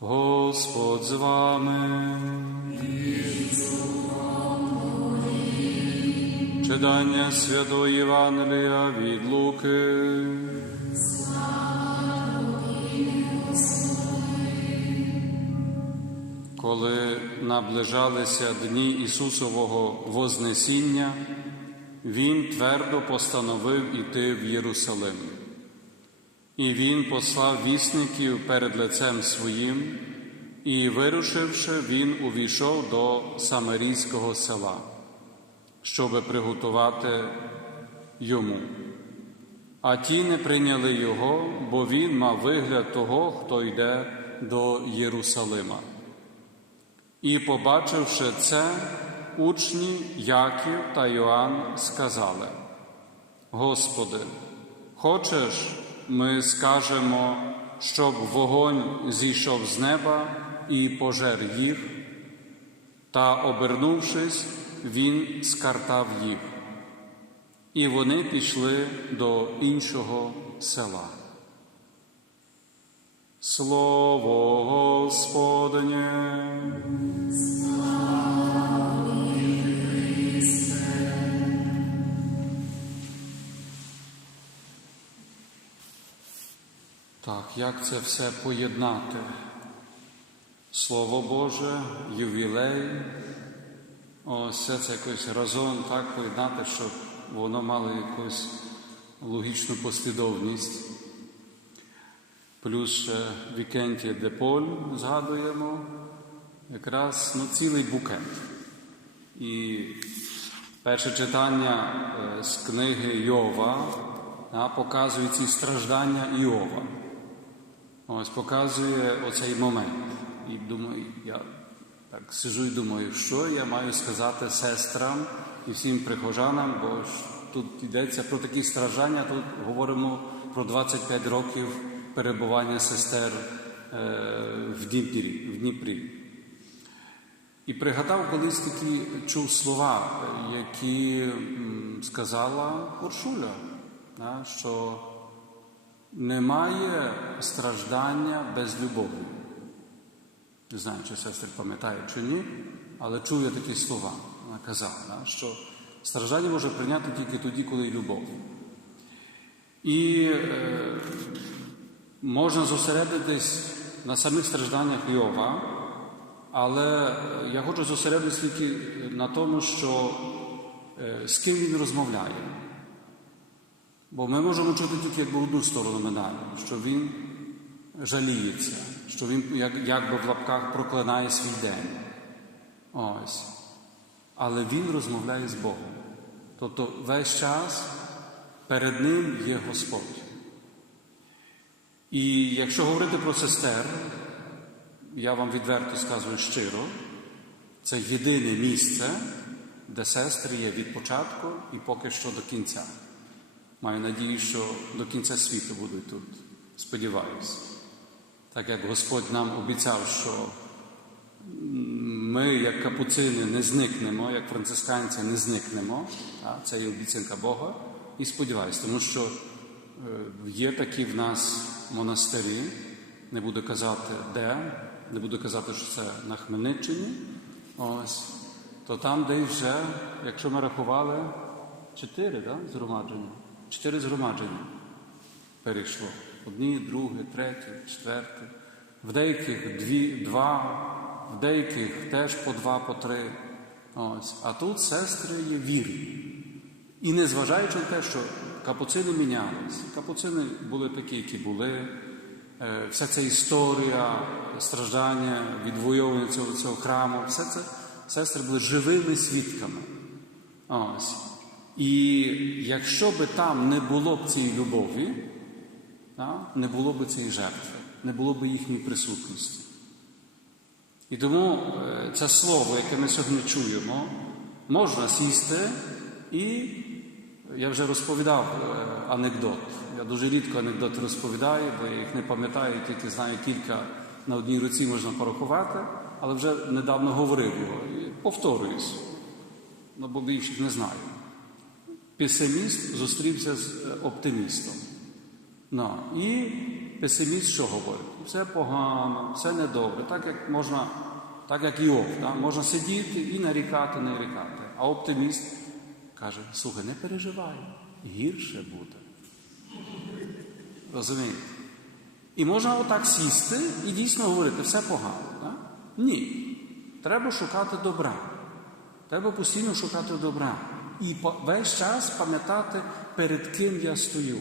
Господь з вами. Читання Святої Євангелія від Луки. Коли наближалися дні Ісусового Вознесіння, Він твердо постановив іти в Єрусалим. І він послав вісників перед лицем своїм, і, вирушивши, він увійшов до Самарійського села, щоби приготувати йому. А ті не прийняли його, бо він мав вигляд того, хто йде до Єрусалима. І, побачивши це, учні Яків та Йоанн сказали: Господи, хочеш, ми скажемо, щоб вогонь зійшов з неба і пожер їх, та, обернувшись, він скартав їх. І вони пішли до іншого села. Слово Господнє. Як це все поєднати? Слово Боже, ювілей, ось це, це якось разом так поєднати, щоб воно мало якусь логічну послідовність. Плюс ще Вікенті де Поль згадуємо, якраз ну, цілий букет. І перше читання е, з книги Йова да, показує ці страждання Іова. Ось показує оцей момент. І думаю, я так сижу і думаю, що я маю сказати сестрам і всім прихожанам, бо тут йдеться про такі страждання, тут говоримо про 25 років перебування сестер е, в Дніпрі. В Дніпрі. І пригадав колись такі чув слова, які сказала Уршуля, що немає страждання без любові. Не знаю, чи сестри пам'ятають чи ні, але чув я такі слова. Вона казала, що страждання може прийняти тільки тоді, коли є любов. І е, можна зосередитись на самих стражданнях Йова, але я хочу зосередитись тільки на тому, що е, з ким він розмовляє. Бо ми можемо чути тільки якби одну сторону медалі, що він жаліється, що він як, якби в лапках проклинає свій день. Ось. Але він розмовляє з Богом. Тобто весь час перед ним є Господь. І якщо говорити про сестер, я вам відверто сказую щиро, це єдине місце, де сестри є від початку і поки що до кінця. Маю надію, що до кінця світу будуть тут. Сподіваюся. Так як Господь нам обіцяв, що ми, як капуцини, не зникнемо, як францисканці не зникнемо. Це є обіцянка Бога. І сподіваюся, тому що е, є такі в нас монастирі, не буду казати де, не буду казати, що це на Хмельниччині. Ось, то там, де вже, якщо ми рахували, чотири да, згромадження. Чотири згромадження перейшло. Одні, друге, третє, четверте. В деяких дві, два, в деяких теж по два, по три. Ось. А тут сестри є вірні. І незважаючи на те, що капуцини мінялись, капуцини були такі, які були. Е, Вся ця історія страждання, відвоювання цього, цього храму, все це сестри були живими свідками. Ось. І якщо би там не було б цієї любові, не було б цієї жертви, не було б їхньої присутності. І тому е, це слово, яке ми сьогодні чуємо, можна сісти, і я вже розповідав е, анекдот. Я дуже рідко анекдоти розповідаю, бо я їх не пам'ятаю, тільки знаю кілька на одній руці можна порахувати, але вже недавно говорив його. І повторююсь, ну, бо більших не знаю. Песиміст зустрівся з оптимістом. Ну, І песиміст що говорить? все погано, все недобре, так як можна, так як Іов, да? можна сидіти і нарікати, нарікати. А оптиміст каже: слухай, не переживай, гірше буде. Розумієте? І можна отак сісти і дійсно говорити, все погано. Да? Ні. Треба шукати добра. Треба постійно шукати добра. І весь час пам'ятати, перед ким я стою.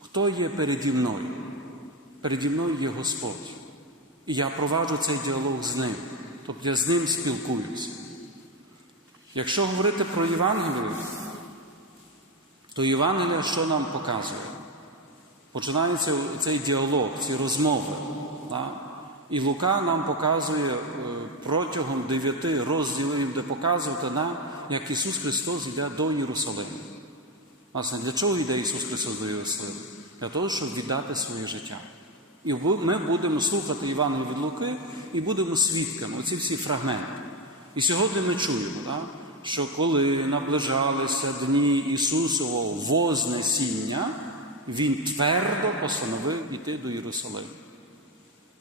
Хто є переді мною? Переді мною є Господь. І я проваджу цей діалог з ним. Тобто я з ним спілкуюся. Якщо говорити про Євангелію, то Євангелія що нам показує? Починається цей діалог, ці розмови. Да? І Лука нам показує е, протягом дев'яти розділів, де показувати нам, як Ісус Христос йде до Єрусалиму. Власне, для чого йде Ісус Христос до Єрусалиму? Для того, щоб віддати своє життя. І ми будемо слухати Євангелію від Луки і будемо свідками оці всі фрагменти. І сьогодні ми чуємо, да, що коли наближалися дні Ісусового Вознесіння, Він твердо постановив йти до Єрусалиму.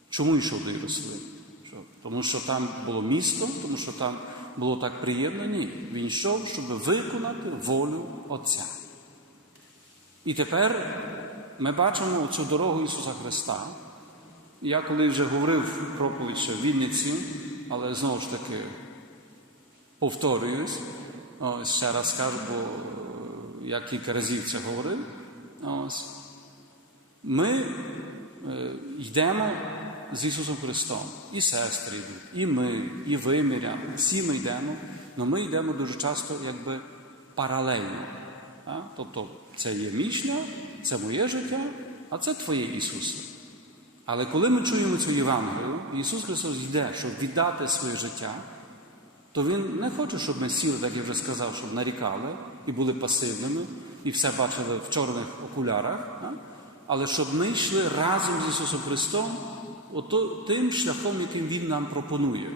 Чому йшов до Єрусалиму? Тому що там було місто, тому що там було так приємно? Ні. Він йшов, щоб виконати волю Отця. І тепер ми бачимо цю дорогу Ісуса Христа. Я коли вже говорив проповідь ще в Вінниці, але знову ж таки повторююсь, ось ще раз скажу, бо е, я кілька разів це говорив. Ось. Ми е, йдемо з Ісусом Христом. І сестри йдуть, і ми, і ви. Всі ми йдемо, але ми йдемо дуже часто якби паралельно. А? Тобто це є мічня, це моє життя, а це Твоє Ісусе. Але коли ми чуємо цю Євангелію, Ісус Христос йде, щоб віддати своє життя, то Він не хоче, щоб ми сіли, так я вже сказав, щоб нарікали і були пасивними, і все бачили в чорних окулярах, але щоб ми йшли разом з Ісусом Христом тим шляхом, яким Він нам пропонує.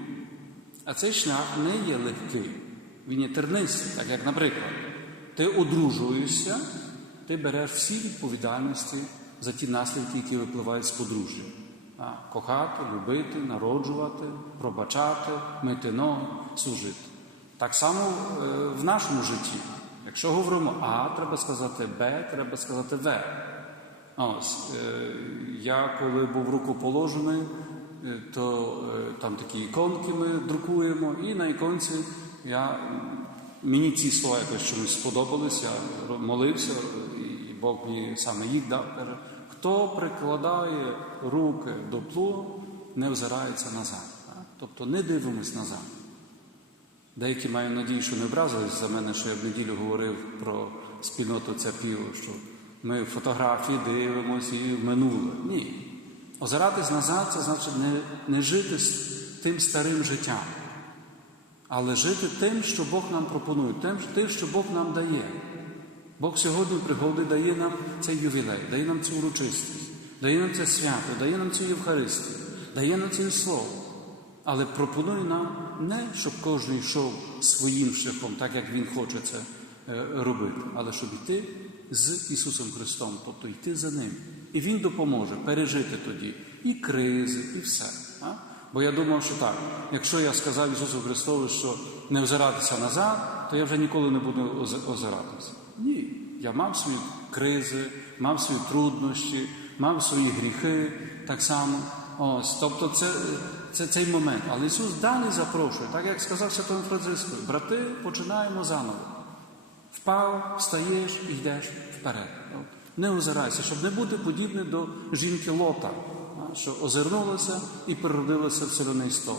А цей шлях не є легкий, він є тернистий, так як, наприклад, ти одружуєшся, ти береш всі відповідальності за ті наслідки, які випливають з подружжя. А, Кохати, любити, народжувати, пробачати, мити ноги, служити. Так само е, в нашому житті. Якщо говоримо А, треба сказати Б, треба сказати В. Ось, е, я коли був рукоположений, е, то е, там такі іконки ми друкуємо, і на іконці я, мені ці слова якось чомусь сподобались, я молився, і Бог мені саме їх дав. Хто прикладає руки до плугу, не озирається назад. Тобто не дивимось назад. Деякі мають надію, що не образились за мене, що я в неділю говорив про спільноту церків, що ми фотографії дивимося і в минуле. Ні. Озиратись назад це значить не, не жити тим старим життям, але жити тим, що Бог нам пропонує, тим, що Бог нам дає. Бог сьогодні в пригоди дає нам цей ювілей, дає нам цю урочистість, дає нам це свято, дає нам цю Євхаристію, дає нам це слово. Але пропонує нам не, щоб кожен йшов своїм шляхом, так як він хоче це е, робити, але щоб йти з Ісусом Христом, тобто йти за Ним. І Він допоможе пережити тоді і кризи, і все. А? Бо я думав, що так, якщо я сказав Ісусу Христову, що не озиратися назад, то я вже ніколи не буду озиратися. Ні, я мав свої кризи, мав свої труднощі, мав свої гріхи так само. Ось, тобто це, це цей момент. Але Ісус далі запрошує, так як сказав Святому Франциску, брати, починаємо заново. Впав, встаєш і йдеш вперед. Не озирайся, щоб не бути подібним до жінки Лота, що озирнулася і переродилася в соляний стол.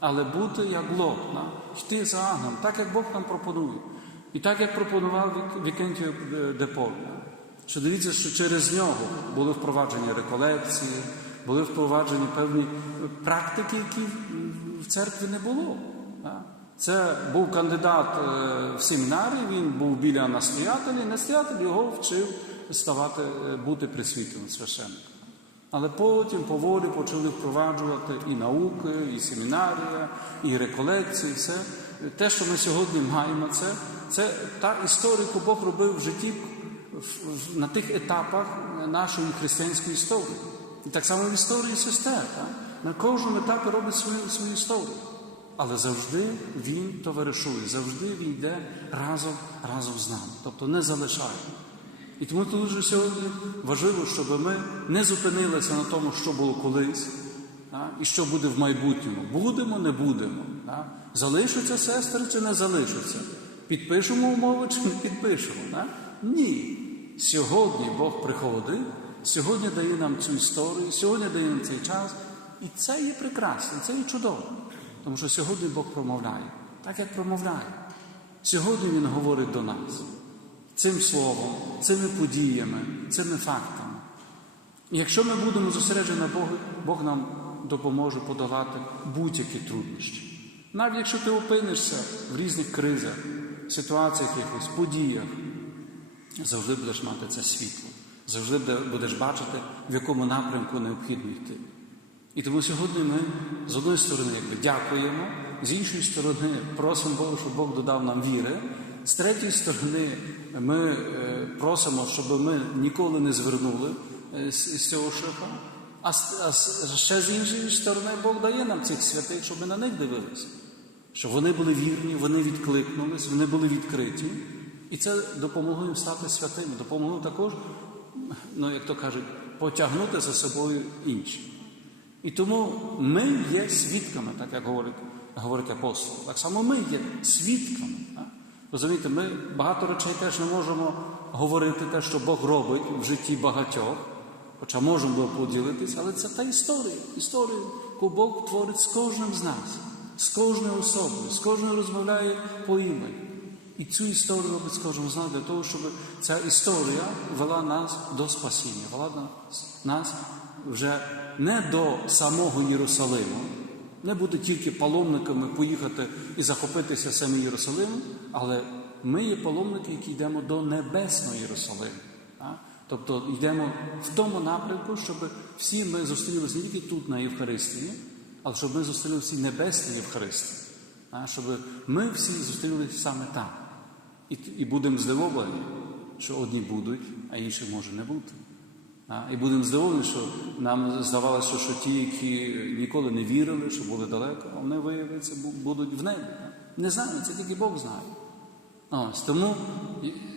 Але бути як Лот, йти за ангелом, так як Бог нам пропонує. І так як пропонував Вік- Вікентію де Що дивіться, що через нього були впроваджені реколекції, були впроваджені певні практики, які в церкві не було. Це був кандидат е, в семінарі, він був біля настоятеля, і настоятель його вчив ставати, е, бути присвітленим священником. Але потім поволі почали впроваджувати і науки, і семінарія, і реколекції, все. Те, що ми сьогодні маємо, це, це та історія, яку Бог робив в житті на тих етапах нашої християнської історії. І так само в історії сестер. Так? На кожному етапі робить свою, свою історію. Але завжди він товаришує, завжди він йде разом, разом з нами. Тобто не залишає. І тому дуже сьогодні важливо, щоб ми не зупинилися на тому, що було колись, а, і що буде в майбутньому. Будемо, не будемо. А. Залишаться сестри чи не залишаться? Підпишемо умови чи не підпишемо? А? Ні. Сьогодні Бог приходить, сьогодні дає нам цю історію, сьогодні дає нам цей час. І це є прекрасно, це є чудово. Тому що сьогодні Бог промовляє, так як промовляє. Сьогодні Він говорить до нас цим словом, цими подіями, цими фактами. І якщо ми будемо зосереджені на Богу, Бог нам допоможе подолати будь-які труднощі. Навіть якщо ти опинишся в різних кризах, ситуаціях якихось, подіях, завжди будеш мати це світло, завжди будеш бачити, в якому напрямку необхідно йти. І тому сьогодні ми з одної сторони якби, дякуємо, з іншої сторони просимо Бога, щоб Бог додав нам віри. З третьої сторони, ми е, просимо, щоб ми ніколи не звернули е, з, цього шляху. А ще з іншої сторони, Бог дає нам цих святих, щоб ми на них дивилися. Щоб вони були вірні, вони відкликнулись, вони були відкриті. І це допомогло їм стати святими, допомогло також, ну як то кажуть, потягнути за собою інші. І тому ми є свідками, так як говорить, говорить апостол. Так само ми є свідками. Так? Розумієте, ми багато речей теж не можемо говорити те, що Бог робить в житті багатьох, хоча можемо було поділитися, але це та історія, історія, яку Бог творить з кожним з нас, з кожною особою, з кожною розмовляє по імені. І цю історію робить з кожним з нас для того, щоб ця історія вела нас до спасіння, вела нас, вже не до самого Єрусалиму, не бути тільки паломниками поїхати і захопитися самим Єрусалимом, але ми є паломники, які йдемо до небесного Єрусалиму. Тобто йдемо в тому напрямку, щоб всі ми зустрілися не тільки тут на Євхаристії, але щоб ми зустріли всі небесні Євхаристії. Щоб ми всі зустрілися саме там. І, і будемо здивовані, що одні будуть, а інші може не бути. І будемо здивовані, що нам здавалося, що ті, які ніколи не вірили, що були далеко, вони виявляться, бу- будуть в небі. Не знаю, це тільки Бог знає. Ось, тому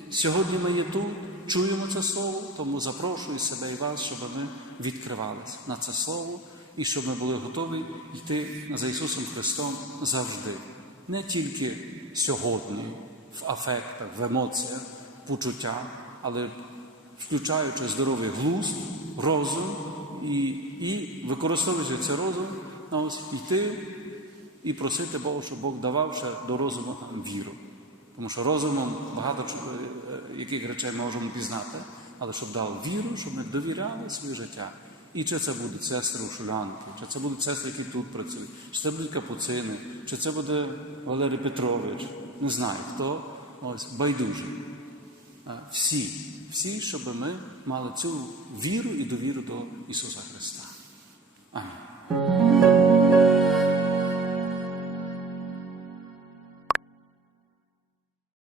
сьогодні ми є тут, чуємо це слово, тому запрошую себе і вас, щоб ми відкривалися на це слово і щоб ми були готові йти за Ісусом Христом завжди. Не тільки сьогодні, в афектах, в емоціях, почуттях, але включаючи здоровий глузд, розум і, і використовуючи цей розум, ну, ось, йти і просити Бога, щоб Бог давав ще до розуму віру. Тому що розумом багато е, яких речей ми можемо пізнати, але щоб дав віру, щоб ми довіряли своє життя. І чи це будуть сестри Ушулянки, чи це будуть сестри, які тут працюють, чи це будуть капуцини, чи це буде Валерій Петрович, не знаю хто, ось байдужий. Всі, всі, щоб ми мали цю віру і довіру до Ісуса Христа. Амінь.